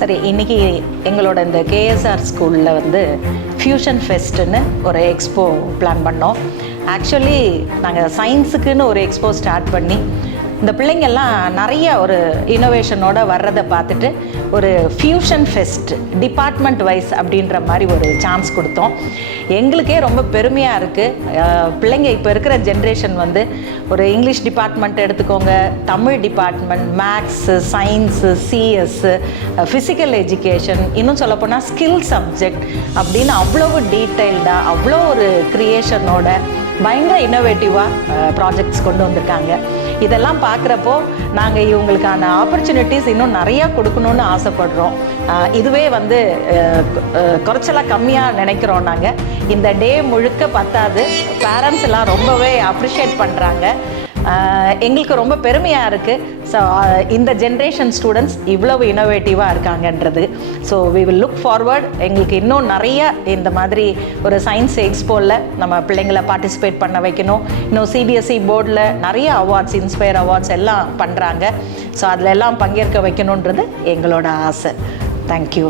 சரி, இன்றைக்கி எங்களோட இந்த கேஎஸ்ஆர் ஸ்கூலில் வந்து ஃப்யூஷன் ஃபெஸ்ட்டுன்னு ஒரு எக்ஸ்போ பிளான் பண்ணோம். ஆக்சுவலி நாங்கள் சயின்ஸுக்குன்னு ஒரு எக்ஸ்போ ஸ்டார்ட் பண்ணி இந்த பிள்ளைங்கள்லாம் நிறைய ஒரு இனோவேஷனோடு வர்றதை பார்த்துட்டு ஒரு ஃப்யூஷன் ஃபெஸ்ட் டிபார்ட்மெண்ட் வைஸ் அப்படின்ற மாதிரி ஒரு சான்ஸ் கொடுத்தோம். எங்களுக்கே ரொம்ப பெருமையாக இருக்குது. பிள்ளைங்க இப்போ இருக்கிற ஜென்ரேஷன் வந்து ஒரு இங்கிலீஷ் டிபார்ட்மெண்ட் எடுத்துக்கோங்க, Tamil department, maths, science, CS, physical education, இன்னும் சொல்லப்போனால் ஸ்கில் சப்ஜெக்ட் அப்படின்னு அவ்வளவு டீட்டெயில்டாக அவ்வளோ ஒரு க்ரியேஷனோட பயங்கர இன்னோவேட்டிவாக ப்ராஜெக்ட்ஸ் கொண்டு வந்திருக்காங்க. இதெல்லாம் பார்க்குறப்போ நாங்கள் இவங்களுக்கான ஆப்பர்ச்சுனிட்டிஸ் இன்னும் நிறையா கொடுக்கணுன்னு ஆசைப்படுறோம். இதுவே வந்து குறைச்சலாக கம்மியாக நினைக்கிறோம். நாங்கள் இந்த டே முழுக்க பத்தாது. பேரண்ட்ஸ் எல்லாம் ரொம்பவே அப்ரிஷியேட் பண்ணுறாங்க. எங்களுக்கு ரொம்ப பெருமையாக இருக்குது. ஸோ இந்த ஜென்ரேஷன் ஸ்டூடெண்ட்ஸ் இவ்வளவு இன்னோவேட்டிவாக இருக்காங்கன்றது. So we will look forward. எங்களுக்கு இன்னும் நிறைய இந்த மாதிரி ஒரு சயின்ஸ் எக்ஸ்போவில் நம்ம பிள்ளைங்களை பார்ட்டிசிபேட் பண்ண வைக்கணும். இன்னும் சிபிஎஸ்சி போர்டில் நிறைய அவார்ட்ஸ், இன்ஸ்பயர் அவார்ட்ஸ் எல்லாம் பண்ணுறாங்க. ஸோ அதில் எல்லாம் பங்கேற்க வைக்கணுன்றது எங்களோட ஆசை. தேங்க்யூ.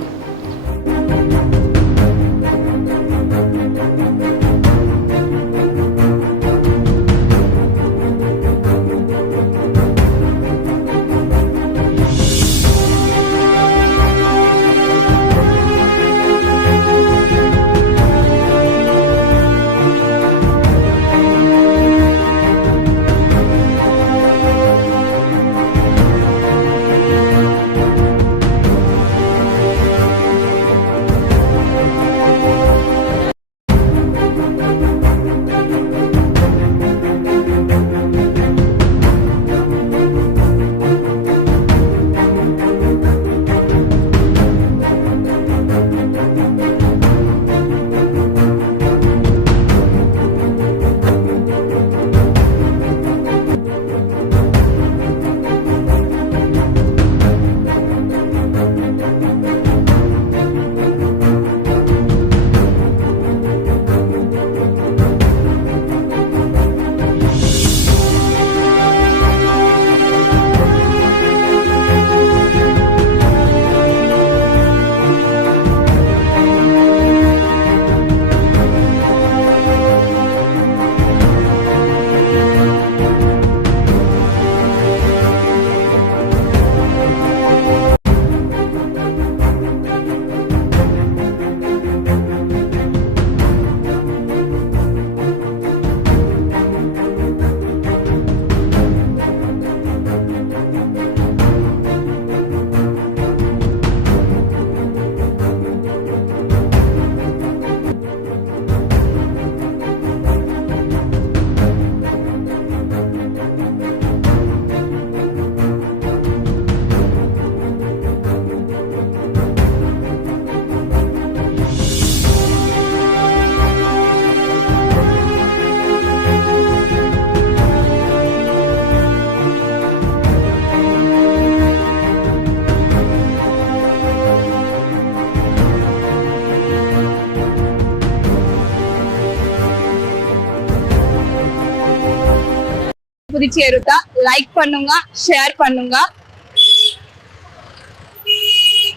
புதுச்சேருக்கா லைக் பண்ணுங்க, ஷேர் பண்ணுங்க,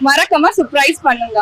மறக்காம சர்ப்ரைஸ் பண்ணுங்க.